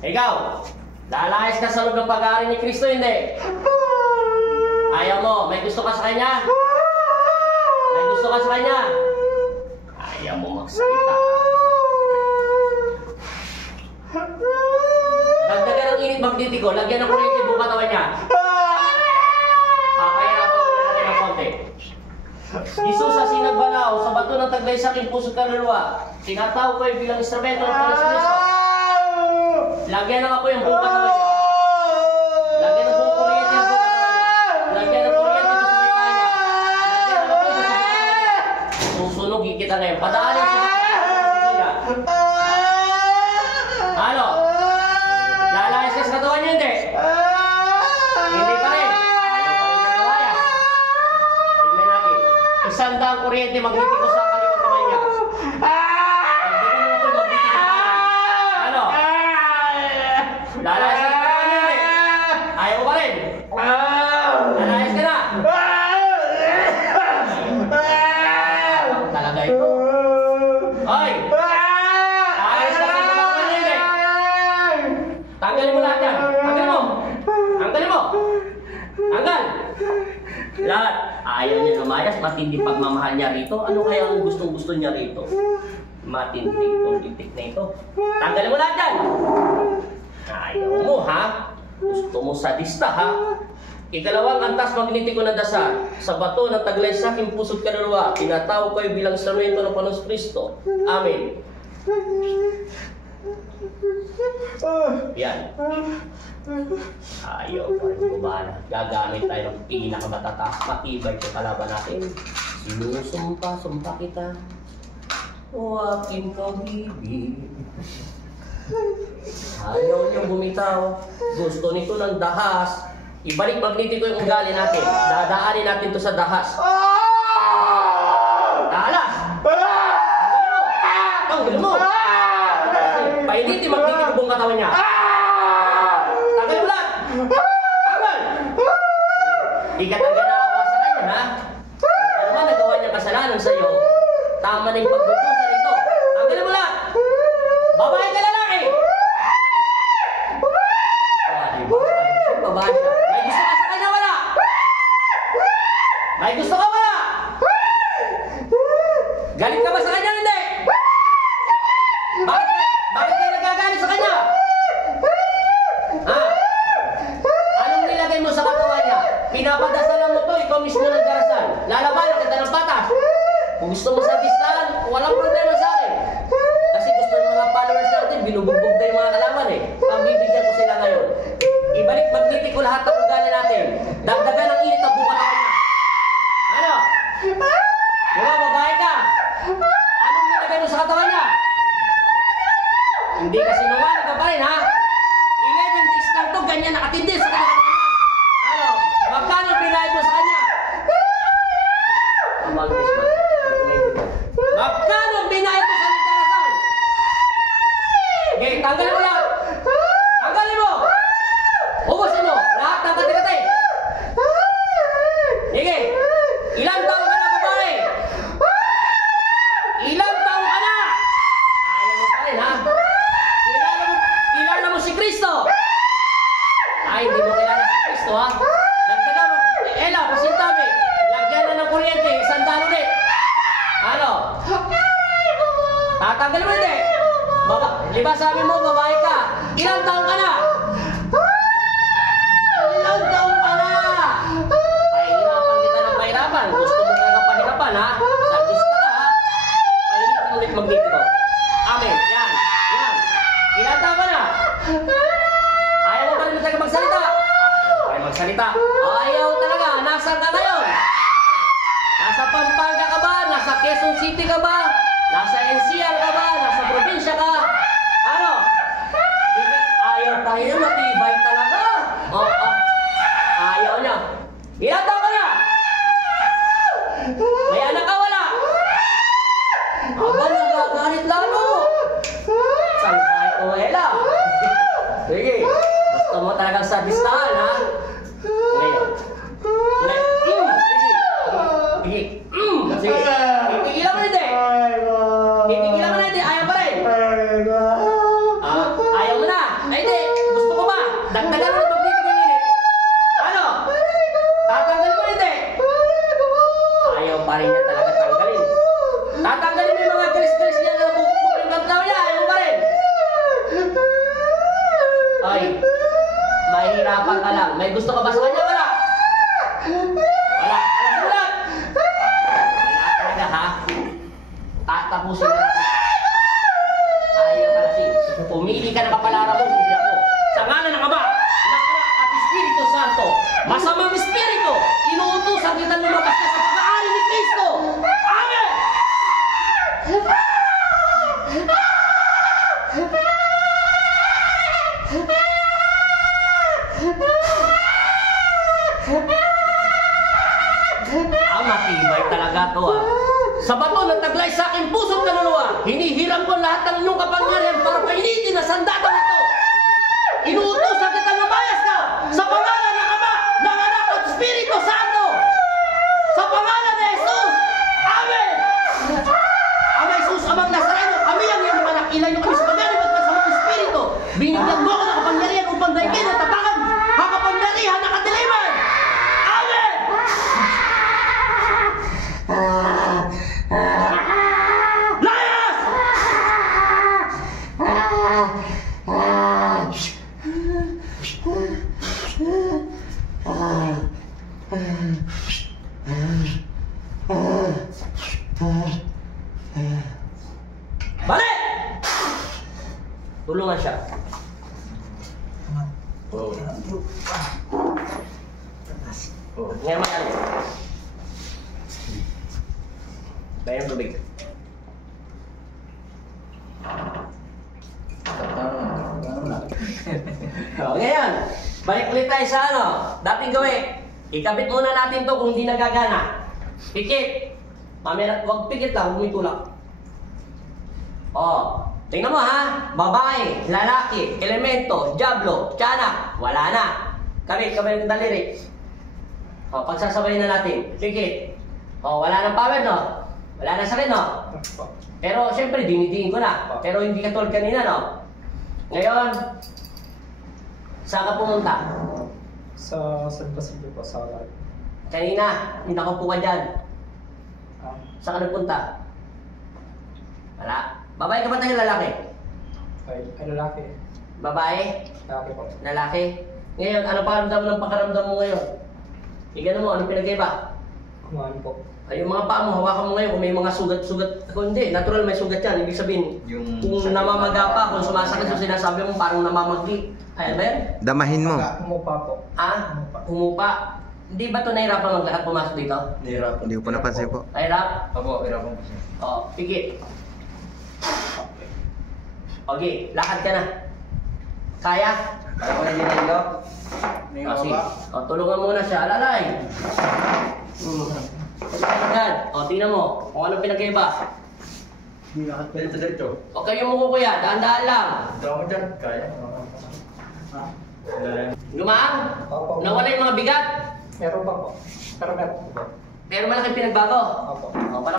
Ikaw, lalayas ka sa loob ng pag-aari ni Kristo, hindi? Ayaw mo, may gusto ka sa Kanya? May gusto ka sa Kanya? Ayaw mo magsalita. Dagdagan ng init magtitiko, lagyan ng kuryente buong katawan niya. Papahirapan ko na natin ng konti. Jesus sa sinagbalaw, sa bato ng taglay sa aking puso't kaluluwa, tinatawag ko yung bilang instrumento ng Panginoon Kristo. Lagyan ng apoy ang buong katawan niya. Lagyan ng buong kuryente ang buong katawan niya. Lagyan ng kuryente sa may paa niya. Lagyan ng apoy sa may paa niya. Susunogin kita ngayon. Padaanin siya. Ano? Lalayas ka sa katawan niya, hindi? Hindi pa rin. Ayaw pa rin na nawaya. Tingnan natin. Isang daang kuryente magnitiko sa kaliwang kamay niya. Ano? Lalayas ka sa katawan niya, hindi? Ayaw pa rin. Lalayas ka na. Talaga ito. Hoy! Tanggalin mo lahat yan. Tanggalin mo. Tanggalin mo. Tanggal. Lahat. Ayaw niya lumayas. Matindi pagmamahal niya rito. Ano kaya ang gustong-gusto niya rito? Matindi itong titik na ito. Tanggalin mo lahat yan. Ayaw mo, ha? Gusto mo sadista, ha? Ikalawang antas magnitiko na dasal. Sa bato ng taglay sa aking puso't kaluluwa, tinatawag ko bilang instrumento ng Panginoon Kristo. Amen. Yan. Ayaw pa rin bumana. Gagamit tayo ng pinakamatataas. Matibay sa kalaban natin. Sinusumpa kita. O aking pag-ibig. Ayaw niyong bumitaw. Gusto nito ng dahas. Ibalik magnitiko yung ugali natin. Dadaanin natin to sa dahas. Alas! Tanggalin mo! Painiti magnitiko buong katawan niya. Tanggalin mo lahat! Tanggal! Di ka talaga nakawa sa kanya, ha? Ano naman nagawa niya kasalanan sa'yo? Tama na yung pagdudusa nito. Tanggalin mo lahat! Babae ka lalaki! Babae siya. May gusto ka sa kanya, wala? May gusto ka, wala? Galit ka ba sa kanya, hindi? Bakit kayo nagagalit sa kanya? Ha? Anong nilagay mo sa katawan niya? Pinapadasalan mo to, ikaw mismo nagdarasal. Lalabanan kita ng patas. Kung gusto mo sabistahan, walang problema sa akin. Kasi gusto ng mga followers natin, binubugbog na yung mga kalaban eh. Pambibigyan ko sila ngayon. Ibalik magnitiko lahat ng ugali natin. Dagdagan ng init ang buong katawan niya. Ano? Diba, babae ka? Anong nilagay mo sa katawan niya? Hindi kasi sinungaling ka pa rin, ha? 11 days lang to, ganyan nakatindi sa kanya. Ano? Magkano binayad mo sa kanya? Magkano binayad mo sa nagdarasal? Okay, tanggalin mo yan! Tanggalin mo! Ubusin mo! Lahat ng kati-kati! Sige! Ilang taon ka na, babae? Ilang taon ka na? Ayaw mo pa rin, ha? Kilala mo si Kristo! Ay, hindi mo kilala si Kristo, ha? Nagtaga mo. Ella, pasintabi. Lagyan na ng kuryente. Sandalo ulit. Ano? Tatanggal mo hindi. Diba sabi mo, babae ka? Ilang taon ka na? Ilang taon ka na? Pahirapan kita ng pahirapan. Gusto mo talaga pahirapan, ha? Sabista ka, ha? Pahirapan ulit magnitiko. Amen. Yan. Yan. Ilang taon ka na? Ayaw mo pa rin talaga magsalita? Ayaw magsalita. Ayaw talaga. Nasaan ka ngayon? Nasa Pampanga ka ba? Nasa Quezon City ka ba? Nasa NCR ka ba? Nasa probinsya ka? Ano? Ayaw tayo. Matibay talaga. Ayaw niya. Ilang taon ka na? May anak ka, wala? Aba, nagagalit lalo. Salbay ko, Ella. Sige. Gusto mo talagang sabistahan, ha? Ngayon. Sige. Sige. Sige. Titigilan mo na hindi. Titigilan mo na hindi. Ayaw pa rin. gusto ka ba sa kanya? Wala. Wala. Alam mo lang. Wala talaga, ha? Tatapusin na natin. Ayaw ka lasing. Pumili ka na kapalaran mo, hindi ako. Sa ngalan ng Ama, ng Anak at Espiritu Santo, masamang Espiritu, inuutusan kita lumabas ka sa pag-aari ni Kristo. Amen! Matibay talaga to, ha? Sa bato na taglay sa aking puso't kaluluwa, hinihiram ko lahat ng inyong kapangyarihan para painitin na sandata nito. Inuutosan kita lumayas ka sa pangalan ng Ama, ng Anak at Espiritu Santo. Sa pangalan ni Jesus. Amen! Ama Jesus, Amang Nazareno, kami ang iyong anak, ilayo kami sa pagganib at masamang Espiritu. Binigyan mo ako ng kapangyarihan upang daigin at tapakan ang kapangyarihan ng kadiliman. Amen! Layas! Balik! Tulungan siya. Ngayon magaling. Bayang tubig. Ngayon, balik ulit tayo sa ano, dating gawin. Ikabit muna natin to kung hindi nagagana. Pikit. Mamaya, huwag pikit lang, huwag may tulak. Tingnan mo, ha? Babae, lalaki, elemento, diablo, tiyanak, wala na. Kabit ng daliri. Pagsasabay na natin. Pikit. Wala nang power, no? Wala na sakit, no? Pero, siyempre, dinitingin ko na. Pero hindi ka tulad kanina, no? Ngayon, saan ka pumunta? Sa San Basilio po, sa Alag. Kanina, hindi nakaupo ka dyan. Saan ka nagpunta? Wala. Babae ka ba tayo lalaki? Ay, lalaki. Babae? Lalaki po. Lalaki? Ngayon, ano pakiramdam ng pakaramdam mo ngayon? Tignan mo, anong pinagkaiba? Kumaan po. Ay, yung mga paa mo, hawakan mo ngayon kung may mga sugat-sugat. Kung hindi, natural may sugat yan. Ibig sabihin, kung namamaga pa, kung sumasakit yung sinasabi mo, parang namamagli. Ayan ba yan? Damahin mo. Umupa po. Humupa. Hindi ba ito nahirapan maglakad pumasok dito? Nahirapan. Hindi ko po napansin po. Nahirap? Opo, hirapan po siya. Pigit. Okay, lakad ka na. Kaya? Kaya ko na ginagawa. May Sige. baba. Tulungan muna siya. Alalay! Yan. Tingnan mo. Kung anong pinagkaiba. Hindi lahat dito. O kayo mo kuya. Dahan-dahan lang. Drama dyan. Kaya. Lumang? Opo. Nawala yung mga bigat? Meron pa po. Pero meron po. Pero malaking pinagbago. Opo. Para